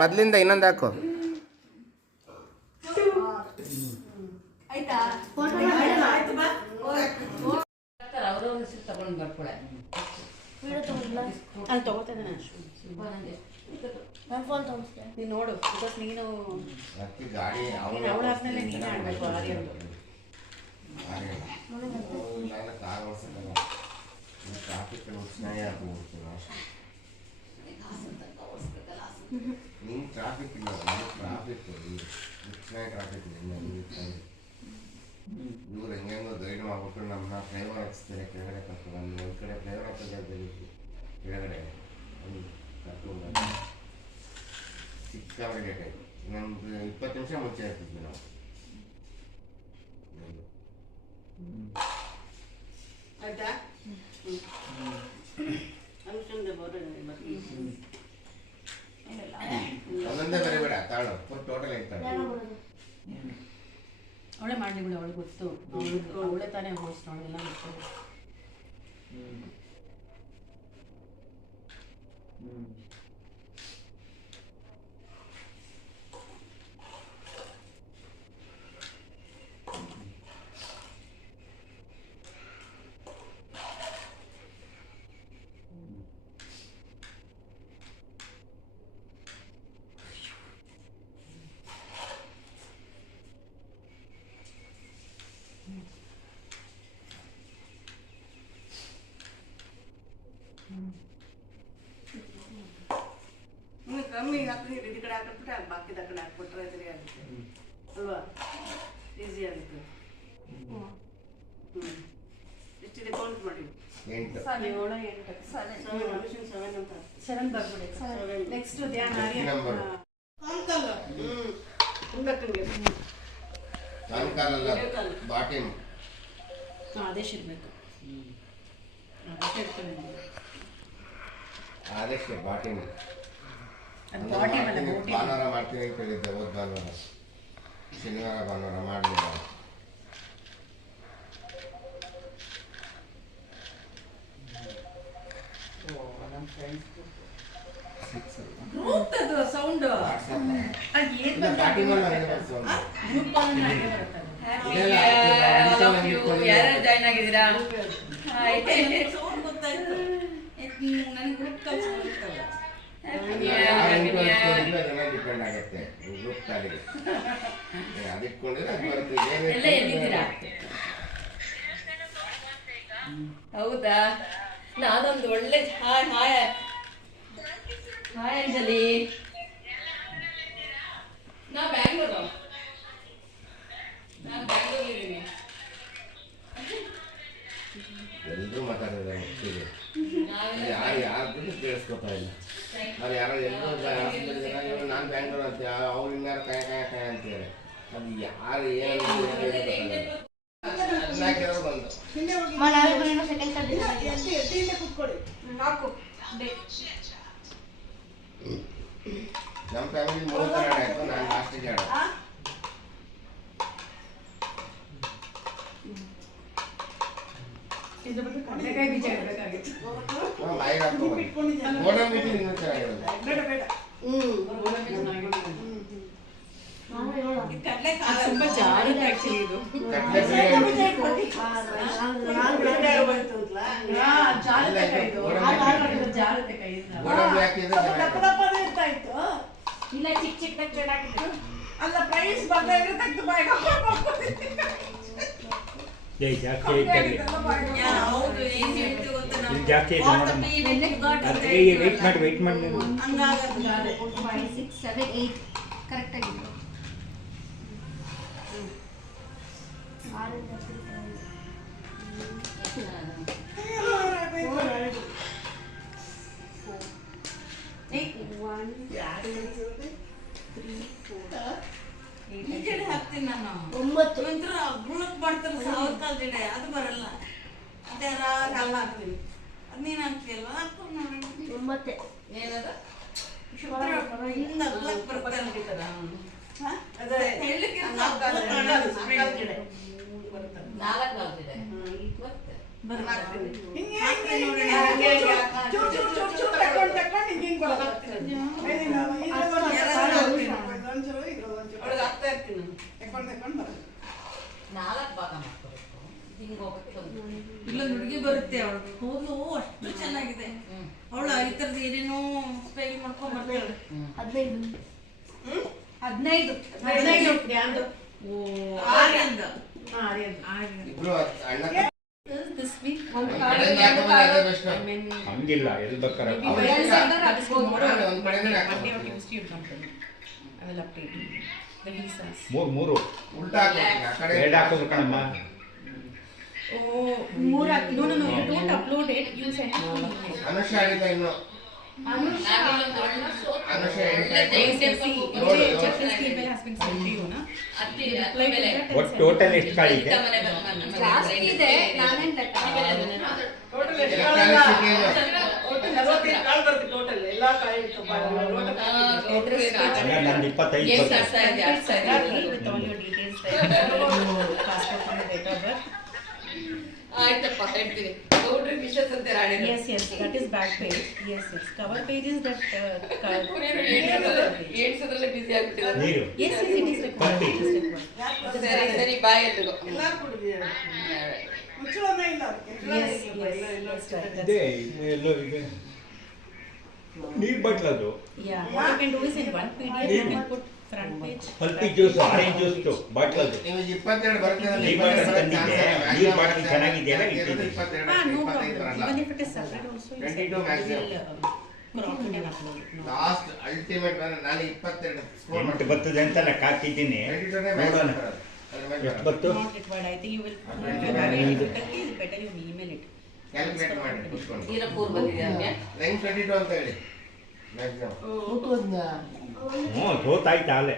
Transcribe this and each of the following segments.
ಮೊದಲಿಂದ ಇನ್ನೊಂದು ಹಾಕು. ನೀನು ನೋಡು ಬಿಕಾಸ್ ನೀನು ಅವಳಾದ್ಮೇಲೆ ನೀನು ಆಡಬೇಕು ಆರ್ಯಂದು. ನೀನು ಟ್ರಾಫಿಕ್ ಇಲ್ಲ, ಟ್ರಾಫಿಕ್ ಟ್ರಾಫಿಕ್ ಇವ್ರು ಹೆಂಗೆಂಗೋ ಗೈಡ್ ಮಾಡ್ಬಿಟ್ಟು ನಮ್ಮನ್ನ ಫ್ಲೇವರ್ ಹಾಕ್ಸ್ತಾರೆ, ಕೆಳಗಡೆ ಕರ್ಕೊಂಡು ಒಂದು ಕಡೆ ಫ್ಲೇವರ್ ಹಾಕೋ ಜಾಗದಲ್ಲಿ ಕೆಳಗಡೆ ಒಂದು ಕರ್ಕೊಂಡು ಸಿಕ್ಕಾಪಟ್ಟೆ ಲೇಟ್ ಆಯಿತು. ಇನ್ನೊಂದು 20 ನಿಮಿಷ ಮುಂಚೆ ಆಗ್ತಿದ್ವಿ ನಾವು. ಆಯ್ತಾ? ಒಂದೊಂದೇ ಬರೀಬೇಡ, ತಾಳು ಟೋಟಲ್ ಆಯ್ತು. ಅವಳೇ ಮಾಡಲಿ ಬಿಡು, ಅವಳಿಗೆ ಗೊತ್ತು. ಅವಳೇ ತಾನೇ ಹೋಸ್ಟ್, ಅವಳೆಲ್ಲ ಗೊತ್ತು. ಕಮ್ಮಿ ಹಾಕಿ ಈ ಕಡೆ ಹಾಕಿಬಿಟ್ರೆ ಬಾಕಿದ ಕಡೆ ಹಾಕ್ಬಿಟ್ರೆ ಸರಿ ಆಗುತ್ತೆ ಅಲ್ವಾ? ಈಸಿ ಆಗುತ್ತೆ. ಎಷ್ಟಿದೆ ಕೌಂಟ್ ಮಾಡಿ. 7 ಬರ್ಬಿಡಿ. ನೆಕ್ಸ್ಟ್ ಧ್ಯಾನ ಆದೇಶ ಇರಬೇಕು. ಆದೇಶ ಬಾಟಿಮ್ ಭಾನುವಾರ ಮಾಡ್ತೀನಿ ಅಂತ ಹೇಳಿದ್ದೆ. ಹೋದ ಭಾನುವಾರ, ಶನಿವಾರ ಭಾನುವಾರ ಮಾಡಲಿಲ್ಲ. ಸೌಂಡ್ ಯಾರು ಜಾಯ್ನ್ ಆಗಿದ್ದೀರಾ? ಗೊತ್ತಾಯ್ತು, ನನಗೆ ಗ್ರೂಪ್ ಕಳ್ಸ್ಕೊಂಡಿರ್ತಾರೆ. ಡಿಪೆಂಡ್ ಆಗುತ್ತೆ ಗ್ರೂಪ್ ಕಾಲಿಗೆ. ಎಲ್ಲ ಎಲ್ಲಿದ್ದೀರಾ? ಹೌದಾ? ನಾನೊಂದು ಒಳ್ಳೆ ಹಾಯ್ ಹಾಯ್ ಹಾಯ್ ಅಂಜಲಿ. ನಾ ಬ್ಯಾಂಗ್ಳೂರು, ನಾನು ಬ್ಯಾಂಗ್ಳೂರಿದ್ದೀನಿ. ಎಲ್ಲರೂ ಮಾತಾಡಿದ್ದಾರೆ, ಯಾರು ಕೇಳಿಸ್ಕೊತಾ ಇಲ್ಲ. ಅವ್ರು ಯಾರೋ ಎಲ್ಲರೂ ನಾನು ಬ್ಯಾಂಗ್ಳೂರು ಅಂತ, ಅವ್ರು ಇನ್ಯಾರು ಕಾಯ ಕಾಯ ಕಾಯ ಅಂತೇಳಿ ಅದು ಯಾರು ಏನು ಬಂದು ನಮ್ಮ ಫ್ಯಾಮಿಲಿ 3 ಥರ ಆಯಿತು. ನಾನು ಲಾಸ್ಟಿಗೆ ಆಡೋ ಕಡಲೆಕಾಯಿ ಬೀಜ ಇಡಬೇಕಾಗಿತ್ತು. ತುಂಬಾ ಜಾರುತ್ತೆ ಆಕ್ಚುಲಿ ಇದು. ಜಾರುತ್ತೆ ಕೈಯಿಂದ. ಇಲ್ಲ ಚಿಕ್ಕ ಚಿಕ್ಕದಾಗಿ ಚೆನ್ನಾಗಿತ್ತು. ಅಲ್ಲ ಪ್ರೈಸ್ ಬಂದಾಗ ತೆಗೆದು ಬಾಯಿಗೆ ಜಾಸ್ತಿ ವೆಯ್ಟ್ ಮಾಡಿ ಹಂಗಾಗತ್ತೆ. 5 6 7 8 ಕರೆಕ್ಟ್ ಆಗಿದೆ. ಹಾಕ್ತೀನಿ ನಾನು 9 ಗುಣಕ್ ಮಾಡ್ತಾರೆ. 1000 ಕಾಲ್ ಗಿಡ ಅದು ಬರಲ್ಲ. ಅದ್ಯಾರ ಹಾಕ್ತೀನಿ. ಅದು ನೀನು ಹಾಕ್ತಿಯಲ್ವಾ? ಹಾಕೊಂಡು ನೋಡಿ 9 ಏನದ ಹಿಂದ ಅಗ್ಲಕ್ ಬರ್ತಾರೆ. ಅದೇ ಹೇಳಲಿಕ್ಕೆ 4 ಕಾಲ್ ಗಿಡ ಬರುತ್ತೆ. ಅವಳಿಗೆ ಆಗ್ತಾ ಇರ್ತೀನಿ ನಾಲ್ಕು ಭಾಗ ಮಾಡ್ಕೋಬೇಕು ಹಿಂಗೆ ಹೋಗಕ್ಕೆ ಒಂದು ಇಲ್ಲೊಂದು ಹುಡುಗಿ ಬರುತ್ತೆ ಅವಳು ಕೂದಲು ಅಷ್ಟು ಚೆನ್ನಾಗಿದೆ ಅವಳು ಈ ಥರದ್ದು ಏನೇನೋ ಸ್ಟೈಲ್ ಮಾಡ್ಕೊಂಡ್ ಬರ್ತಾಳೆ 15. ಓ ಆರ್ಯಂದ ಇಬ್ರು ಅಣ್ಣ this week ಒಂದ್ ಕಡೆಯಿಂದ ಹಾಕೋಬೋದು, ಅದೇ best. ಹಂಗಿಲ್ಲ ಎಲ್ಲಿ ಬೇಕಾರೆ ಅವ್ರು Well, ಇಲ್ಲ. sir, ನಾನು ಒಂದ್ ಕಡೆಯಿಂದನೇ Monday ಹಾಕೋಬೋದು. or Tuesday you come to me. I will update you. The visas. ಮೂರು ಉಲ್ಟಾ ಹಾಕ್ಬೇಕು, ಆ ಕಡೆ ಎರಡು ಹಾಕೋದು ಕಣಮ್ಮ. Oh, no, you don't upload it. You send it to me. Anusha ಆಗಿಲ್ಲ ಇನ್ನು Anusha Checklist email has been sent to you, na? Reply to that and ಒಟ್ಟು send ಟೋಟಲ್ it. ಎಷ್ಟು ಕಾಳಿ ಇದೆ? ಜಾಸ್ತಿ ಇದೆ ನಾನೇನ್ ಲೆಕ್ಕ ನಂದು 25 Yes, ಬರ್ತದೆ. exactly. With all your details there. Passport and date of birth. ಆಯ್ತಪ್ಪ ಹೇಳ್ತೀನಿ ಗೌಡ್ರಿ ವಿಶೇಷ ಅಂತ ರಾಣಿನ Yes, that is back page. Yes. Cover page is that. ಏಡ್ಸೋದ್ರಲ್ಲೇ ಬಿಸಿ ಆಗ್ಬಿಟ್ಟಿದ್ದಾರೆ ನೀರು Yes, it is required. It is required. ಸರಿ ಸರಿ ಬಾಯ್ ಎಲ್ರಿಗೂ Yes, right. That's ಇದೆ ಎಲ್ಲೋ ಇದೆ ನೀರು ಬಟ್ಲದು Yeah, what you can do is in one PDF you can put front page. ಹಲ್ಪಿ juice orange juice ಬಾಟ್ಲದು ನಿಮಗೆ 22 ಬರುತ್ತೆ ಅಂದ್ರೆ ಈ ಬಾಟಲ್ ತಂದಿದ್ದೆ, ಈ ಬಾಟಲ್ ಚೆನ್ನಾಗಿದೆಯಲ್ಲ, ಇಟ್ಟಿದ್ದೆ. 22 No 25 problem. ಬರಲ್ಲ. Even if it is separate also, you 22 maximum. crop it and upload it. No. Last ultimate ನಾನು 22 ಸ್ಕೋರ್ ಎಂಟು ಬರ್ತದೆ ಅಂತ ಲೆಕ್ಕ ಹಾಕಿದ್ದೀನಿ 22 ನೋಡೋಣ ಎಷ್ಟು ಬತ್ತು Not required. I think you will. Better you email it. Calculate ಮಾಡಿ ಕೂತ್ಕೊಂಡು ಈರಪ್ಪೂರ್ ಬಂದಿದೆ ಅವ್ರಿಗೆ 922 ಅಂತ ಹೇಳಿ ಮ್ಯಾಕ್ಸಿಮಮ್ ಹ್ಞೂ ಸೋತಾಯ್ತು ಆಲೆ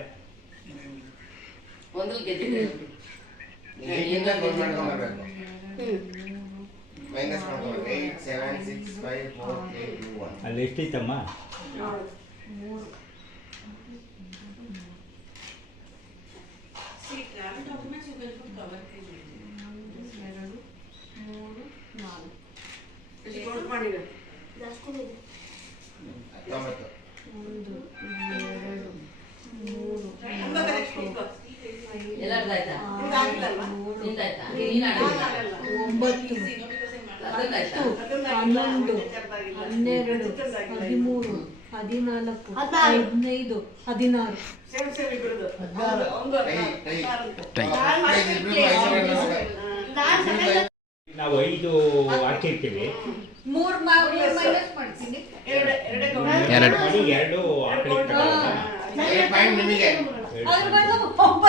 ಒಂದ್ರಲ್ಲಿ ಗೆದ್ದಿದೆ ಈಗಿಂದ ಗೋಲ್ ಮಾಡ್ಕೊಂಡ್ಬರ್ಬೇಕು ಮೈನಸ್ ಮಾಡ್ಕೊಂಡು 8 7 6 5 4 3 2 1 ಅಲ್ಲಿ ಎಷ್ಟೈತಮ್ಮ See, travel documents you will put cover page. ಎಷ್ಟು ನೋಟ್ ಮಾಡಿದೆ 19 ಎಲ್ಲಾರ್ದಾಯ್ತಾ ನಿಂದಾಯ್ತಾ ನೀನ್ ಆಡಿಲ್ಲ 9 ಅದೊಂದಾಯ್ತಾ 11 12 13 14 15 16 ನಾವು 5 ಹಾಕಿರ್ತೀವಿ ಮೂರ್ ಮೈನಸ್ ಮಾಡ್ತೀನಿ ಮಾಡಿ 2 ಆಕಳಿಗೆ ತಗೊಳ್ಳೋಣ. ಪಾಯಿಂಟ್ ನಿಮಗೆ ಅದ್ರ ಬದಲು 9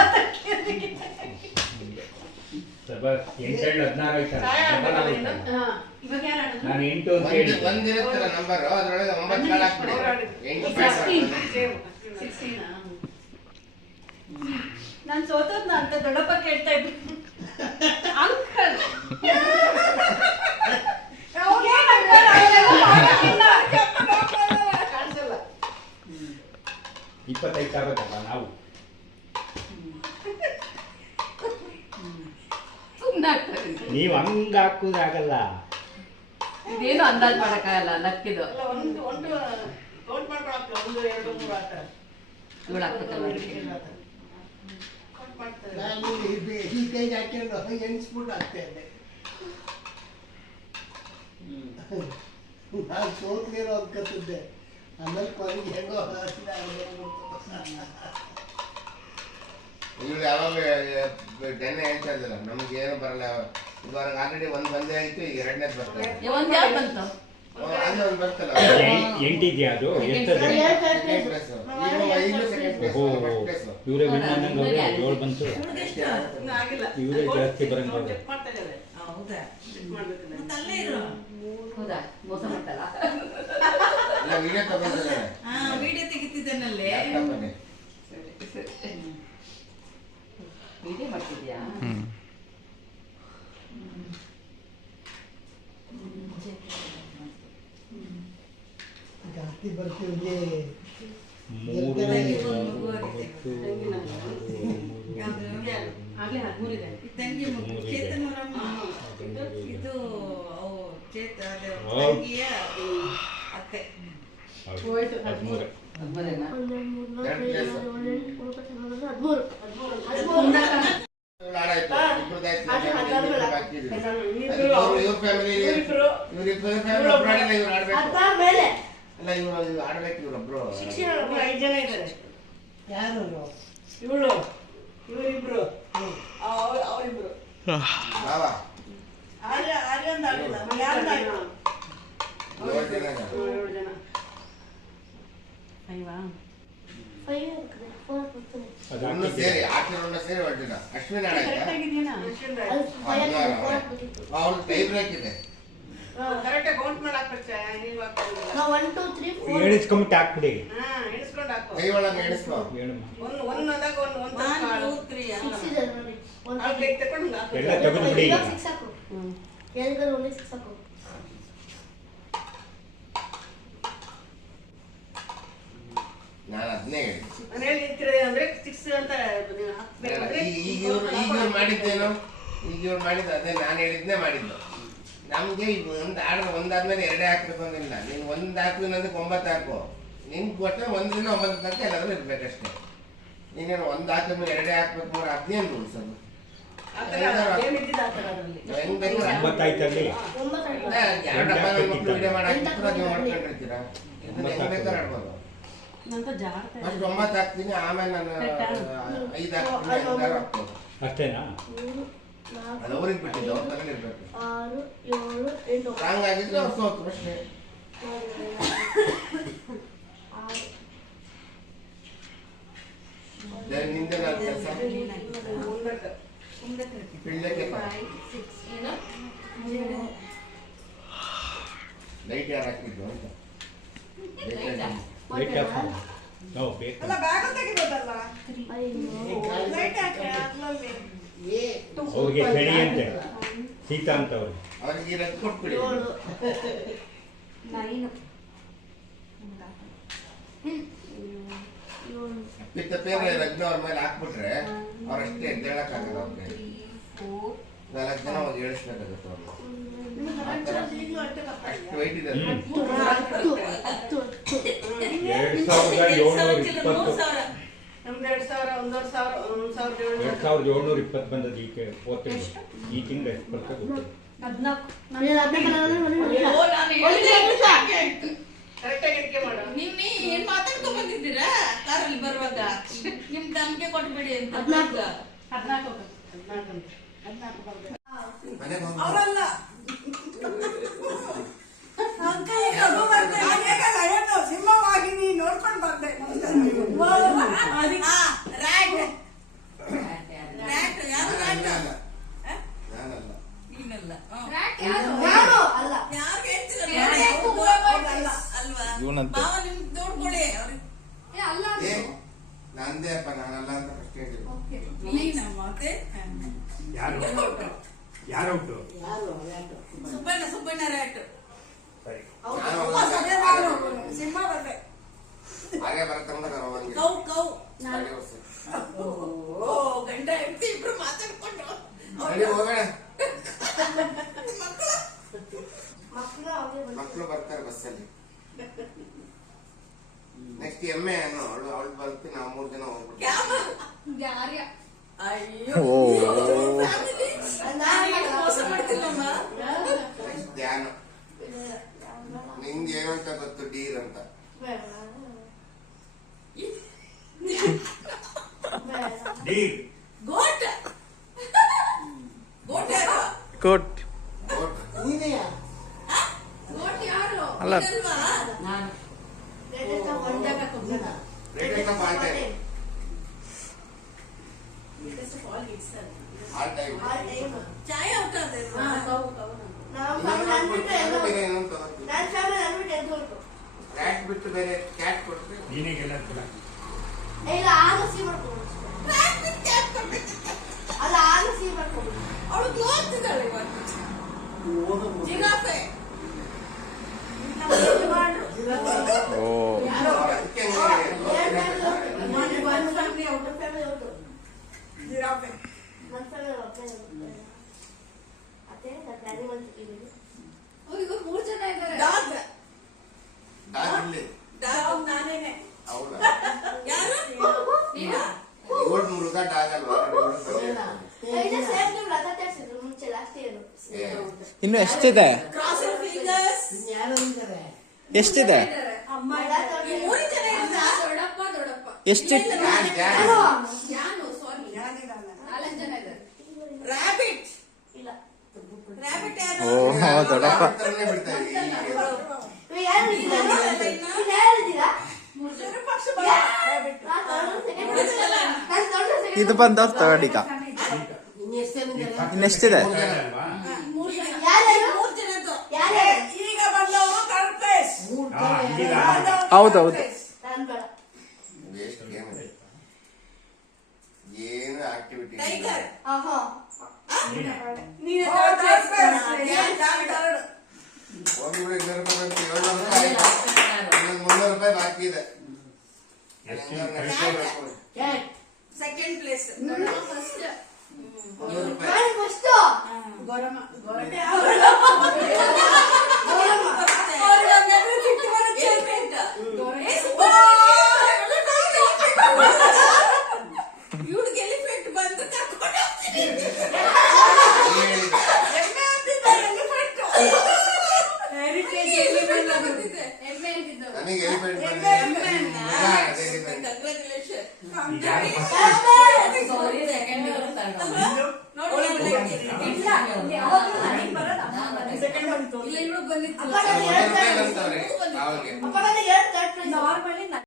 ಸ್ವಲ್ಪ 8 16 ಆಯ್ತಲ್ಲ ಡಬಲ್ ಆಗುತ್ತಲ್ಲ. ಇವಾಗ ಯಾರು ಆಡೋದು? ನಾನು 8 ಅಂತ ಹೇಳಿ ಒಂದಿರುತ್ತಲ್ಲ ನಂಬರ್ ಅದರೊಳಗೆ 9 ಕಾಳು ಹಾಕ್ಬಿಡಿ 8 ಪಾಯಿಂಟ್ 16 ಆ? ನಾನು ಸೋತೋದ್ನ ಅಂತ ದೊಡ್ಡಪ್ಪ ಕೇಳ್ತಾ ಇದ್ರು ಅಂಕಲ್ 25 ಆಗೋದಲ್ಲ ನಾವು ಸುಮ್ಮನೆ ಆಗ್ತದೆ ನೀವು ಹಂಗ ಹಾಕುದಾಗಲ್ಲ ಇದೇನು ಅಂದಾಜ್ ಮಾಡಕ್ಕಾಗಲ್ಲ ಲಕ್ಕಿದು ಇವಳು ಹಾಕ್ಬೇಕಲ್ಲ ನಾನು ಈ ಕೈಗೆ ಹಾಕೊಂಡು ಎಣಿಸ್ಬಿಟ್ಟು ಆಗ್ತೇನೆ ನಾನು ಸೋತ್ಲಿರೋ ಅನ್ಕತ್ತಿದ್ದೆ ಆಮೇಲೆ ಕೊನೆಗೆ ಹೆಂಗೋ ಇವ್ರು ಯಾವಾಗ ಡೆನ್ನೆ ಹೇಳ್ತಾ ಇದ್ದಲ್ಲ ನಮ್ಗೆ ಏನು ಬರಲ್ಲ ಇವಾಗ ಆಲ್ರೆಡಿ ಒಂದು ಬಂದೇ ಆಯ್ತು ಈಗ ಎರಡನೇದು ಬರ್ತದೆ ಒಂದ್ ಯಾವ್ದು ಬಂತು ಅಲ್ಲಿ ಒಂದು ಬರ್ತಲ್ಲ ಎಂಟಿದ್ಯಾ ಅದು ಎಷ್ಟದೆ ಸೆಕೆಂಡ್ ಪ್ಲೇಸ್ ಈಗಲೂ ಸೆಕೆಂಡ್ ಪ್ಲೇಸ್ ಓಹೋ ಫಸ್ಟ್ ಪ್ಲೇಸ್ ಇವರೇ ವಿನ್ ಅನ್ನಂಗೆ ಅವ್ರೆ 7 ಬಂತು ಇವರೇ ಜಾಸ್ತಿ ಬರಂಗೆ ಅವ್ರೆ ಹೌದಾ ಮತ್ತೆ ಅಲ್ಲೇ ಇರು ಹೌದಾ ಮೋಸ ಮಾಡ್ತಲ್ಲ ಇಲ್ಲ ವಿಡಿಯೋ ತಗೊಂಡಿದ್ದಾರೆ ಹಾ ವಿಡಿಯೋ ತೆಗಿತಿದ್ದೇನಲ್ಲೇ ಲ್ಯಾಪ್ಟಾಪಲ್ಲಿ ವಿಡಿಯೋ ಮಾಡ್ತಿದ್ಯಾ ಜಾಸ್ತಿ ಬರ್ತೀವಿ 3 ಆಗ್ಲೇ 13 ಇದೆ. ತಂಗಿ ಮಗು ಚೇತನ್ ಅವರಮ್ಮ ಇದು ಅವು ತಂಗಿಯ ಅತ್ತೆ ಹೋಯ್ತು. 13. ಆಡ್ಬೇಕು ಇವ್ರೊಬ್ರು. 5 ಜನ ಇದ್ದಾರೆ. ಯಾರು ಇವಳು ಇವರಿಬ್ರು ಅವರಿಬ್ರು ಬಾವಾ ಆರ್ಯ ಅಂತ ಆಗಿಲ್ಲ ಯಾರ್ದು ಆಯ್ತು? 7 ಜನ. 7 ಜನ. ಒಂದು ಸೇರಿ ಆಟನ ಸೇರಿ ಹೊರಟಿನ ಅಶ್ವಿನ್ ಆಡಾಯ್ತಾ ಅವ್ರ ಟೈ ಬ್ರೇಕ್ ಇದೆ. ಕರೆಕ್ಟಾಗಿ ಕೌಂಟ್ ಮಾಡಕ್ ಪರಿಚಯ ನೀವು ಹಾಕ್ತಿಲ್ಲ. 1 2 3 4 ಎಣಿಸ್ಕೊಂಬಿಟ್ಟು ಹಾಕ್ಬಿಡಿ. ಎಣಿಸ್ಕೊಂಡು ಹಾಕೋ. ಕೈ ಒಳಗೆ ಎಣಿಸ್ಕೊ. ಹೇಳಮ್ಮ. ಒಂದು ಅಂದಾಗ ಒಂದು ಕಾಳು. 6 ಇದೆ ನೋಡಿ. ಅವ್ರ ಕೈ ತಗೊಂಡು ಹಾಕೋ. ಎಲ್ಲ ತೆಗೆದ್ಬಿಡಿ ಈಗ. 6 ಹಾಕು. ಏನಕ್ಕೆ ಓನ್ಲಿ 6 ಹಾಕು. ನಾನು ಅದನ್ನೇ ಹೇಳಿ. ನಾನು ಹೇಳ್ತಿರೋದು ಅಂದ್ರೆ 6 ಅಂತ ನೀವು ಹಾಕ್ಬೇಕಂದ್ರೆ ಈಗ ಇವ್ರು ಮಾಡಿದ್ದೇನು, ಈಗ ಇವ್ರು ಮಾಡಿದ್ದು ಅದೇ ನಾನು ಹೇಳಿದ್ನೇ ಮಾಡಿದ್ದು. ನಮ್ಗೆ ಒಂದಾದ್ಮೇಲೆ 2 ಹಾಕ್ಬೇಕು ಅಂದಿಲ್ಲ. ನೀನು 1 ಹಾಕು ಅನ್ನೋದಕ್ಕೆ 9 ಹಾಕು. ನಿನ್ಗೆ ಕೊಟ್ಟರೆ 1ರಿಂದ 9 ತನಕ ಎಲ್ಲಾದ್ರೂ ಇರ್ಬೇಕಷ್ಟೇ. ನೀನೇನು 1 ಹಾಕಿದ್ಮೇಲೆ 2 ಹಾಕ್ಬೇಕು ಅಂದ್ರೆ ಅದೇನು ರೂಲ್ಸ್ ಅದು? ಏನಿದ್ದಿದ್ದು ಆ ಥರ ಅದರಲ್ಲಿ. ಹೆಂಗ್ ಬೇಕಾದ್ರೆ 9 ಆಯ್ತಲ್ಲಿ. 2 ಡಬ್ಬ ಮಕ್ಕಳು ವಿಡಿಯೋ ಮಾಡಿ ಹಾಕಿರ್ತೀರ, ನೀವು ಮಾಡ್ಕೊಂಡಿರ್ತೀರಾ. ಹೆಂಗ್ ಬೇಕಾದ್ರೆ ಆಡ್ಬೋದು. ಫಸ್ಟ್ 9 ಹಾಕ್ತೀನಿ, ಆಮೇಲೆ ನಾನು 5 ಹಾಕ್ತೀನಿ, 5 ಹಾಕ್ಬೋದು. ಅಷ್ಟೇನಾ? ಅದು ಅವ್ರಿಗೆ ಬಿಟ್ಟಿದ್ದು, ಅವ್ರ ತಲೆ ಇರ್ಬೇಕು. 6 7 8 ಸ್ಟ್ರಾಂಗ್ ಆಗಿದ್ರೆ ಅವ್ರು ಸೋತ್ರು ಅಷ್ಟೇ. ನಿಂದೆ ನಾನು ಕೆಲಸ ಪಿಳ್ಳಕ್ಕೆ ಲೈಟ್ ಯಾರು ಹಾಕಿದ್ದು ಅಂತ ಲೈಟ್ ಆಫ್ ಮಾಡು. ನಾವು ಬೇಕು. ಅಲ್ಲ ಬ್ಯಾಗ್ ತೆಗಿಬೋದಲ್ಲ. ಲೈಟ್ ಹಾಕಿ ಅದ್ರಲ್ಲಿ. ಅವ್ರಿಗೆ ಕಡಿ ಅಂತೆ ಸೀತಾ ಅಂತ ಅವ್ರು. ಅವ್ರಿಗೆ ರದ್ದು ಕೊಟ್ಬಿಡಿ. 9 ಪಿತ್ತ ಪೇರೆ ರಗ್ನ ಅವ್ರ ಮೇಲೆ ಹಾಕ್ಬಿಟ್ರೆ ಅವ್ರಷ್ಟೇ ಎದ್ದೇಳಕ್ಕಾಗಲ್ಲ. ಅವ್ರಿಗೆ 4 ಜನ ಅವ್ರು ಹೇಳಿಸ್ಬೇಕಾಗುತ್ತೆ. ಅವ್ರು ಅಷ್ಟು ವೈಟ್ ಇದೆ. 2720. ನಮ್ದು 2,000 2720 ಬಂದದ್ದು ಈ ಹೋಗ್ತಿದ್ದು. ಈ ತಿಂಗಳು ಎಷ್ಟು ಬರ್ತದೆ ಗೊತ್ತಿಲ್ಲ. 14 ಕರೆಕ್ಟಾಗಿ ಎಣಿಕೆ ಮಾಡು. ನಿನ್ನೆ ಏನ್ ಮಾತಾಡ್ಕೊಂಡ್ ಬಂದಿದ್ದೀರಾ ಕಾರಲ್ಲಿ ಬರುವಾಗ? ನಿಮ್ ತಮ್ಗೆ ಕೊಟ್ಬಿಡಿ ಅಂತ. 14 ಮನೆಗೆ ಹೋಗಿ ಅವರಲ್ಲ ಸಿಂಹವಾಗಿ ನೋಡ್ಕೊಂಡು ಬಂದೆ. ನಾನಲ್ಲ. ನೀನಲ್ಲ ಯಾರು ಅಲ್ಲ ಯಾರು ಹೇಳ್ತಿದ್ರು ಅಲ್ವಾ? ಇವನಂತೆ. ಮಾವ ನಿಮ್ ನೋಡ್ಕೊಳ್ಳಿ ಅವ್ರಿಗೆ. ಏ ನಂದೇ ಅಪ್ಪ, ನಾನಲ್ಲ ಅಂತ ಫಸ್ಟ್ ಹೇಳಿದ್ರು. ನೀನಮ್ಮ ಮತ್ತೆ ಯಾರು ಔಟು? ಸುಬ್ಬಣ್ಣ ರ್ಯಾಟ್. ಸಿಂಹ ಬಂದೆ. ಹಾಗೆ ಬರತ್ತಂದ್ರೆ ನಾವು ಹೋಗಂಗಿಲ್ಲ. ಕೌ ಗಾಡಿ ಓಡ್ಸಿ. ಗಂಡ ಹೆಂಡತಿ ಇಬ್ರು ಮಾತಾಡ್ಕೊಂಡು ಗಾಡಿ ಹೋಗೋಣ. ಮಕ್ಕಳು ಮಕ್ಕಳು ಬರ್ತಾರೆ ಬಸ್ಸಲ್ಲಿ. ನೆಕ್ಸ್ಟ್ ಎಮ್ಮೆ ಅವಳು ಬರ್ತೀನಿ. ನಾವು 3 ಜನ ಹೋಗ್ಬಿಟ್ಟು ಅಯ್ಯೋ ಮೋಸ ಮಾಡ್ತಿಲ್ಲಮ್ಮ. ನೆಕ್ಸ್ಟ್ ಧ್ಯಾನ. ನಿಂಗೆ ಏನು ಅಂತ ಗೊತ್ತು? ಡೀರ್ ಅಂತ. ಗೋಟ್ ಯಾರು? ಕೋಟ್ ಗೋಟ್. ನೀನೆಯಾ? ಗೋಟ್ ಯಾರು? ಅಲ್ಲ. ಇಲ್ವಾ? ರೇಟ್ ಅಂತ ಬಾಳ್ತೇನೆ. All time. ಚಾಯ್ ಔಟ್ ಅದೇ ಬೇರೆ ಏನಂತ ತಗೋತೀನಿ. ಕ್ಯಾಟ್ ಬಿಟ್ಟು ಬೇರೆ ಕ್ಯಾಟ್ ಕೊಟ್ಟರೆ ನೀನಿಗೆಲ್ಲ ಇಲ್ಲ ಆಲಸಿ ಮಾಡ್ಕೊಂಡು ಅಲ್ಲ ಆಲಸಿ ಮಾಡ್ಕೊಂಡು ಅವಳು ಓದ್ತಿದ್ದಾಳೆ ಇವತ್ತು. ಜಿರಾಫೆ. ಅದಕ್ಕೆ ಜಿರಾಫೆ. ಇವ್ರು 3 ಜನ ಇದ್ದಾರೆ. ಡಾಗ್ ಇಲ್ಲಿ. ಎಷ್ಟಿದೆ? Cross fingers. ಯಾರು ಇದ್ದಾರೆ? ಎಷ್ಟಿದೆ? ಅಮ್ಮ ಈ ಮೂರು ಜನ ಇರೋದಾ? ಎಷ್ಟು? ರಾಬಿಟ್. ರಾಬಿಟ್ ಯಾರು? ಓ ದೊಡ್ಡಪ್ಪ. ವಿರೂಪಾಕ್ಷ ಇದು ಬಂದವ್ರು ತಗೊಂಡೀಗ. ಇನ್ನೆಷ್ಟು ಜನ ಇದ್ದಾರೆ? ಇನ್ನೆಷ್ಟಿದೆ? ಮೂರು ಜನದ್ದು. ಈಗ ಬಂದವರು ಥರ್ಡ್ ಪ್ಲೇಸ್. ಹೌದೌದು. ಏನು ಆಕ್ಟಿವಿಟಿ ಟೈಗರ್. ನೀನು ಹೋಗಿಬಿಡಿ 200 ರೂಪಾಯಿ ಆಯ್ತು. 300 ರೂಪಾಯಿ ಬಾಕಿ ಇದೆ. ಕ್ಯಾಟ್. Second place. 300 ರೂಪಾಯಿ. ಗೌರಮ್ಮ. ಇವ್ಳಿಗೆ ಎಲಿಫೆಂಟ್ ಬಂದು ಕರ್ಕೊಂಡು ಹೋಗ್ತೀನಿ. ಎಮ್ಮೆ ಅಂತಿದ್ದ ಎಲಿಫೆಂಟ್. ನನಗೆ ಎಲಿಫೆಂಟ್ ಬಂದಿತ್ತು. ಬಂದಿದೆ. ನಾರ್ಮಲಿ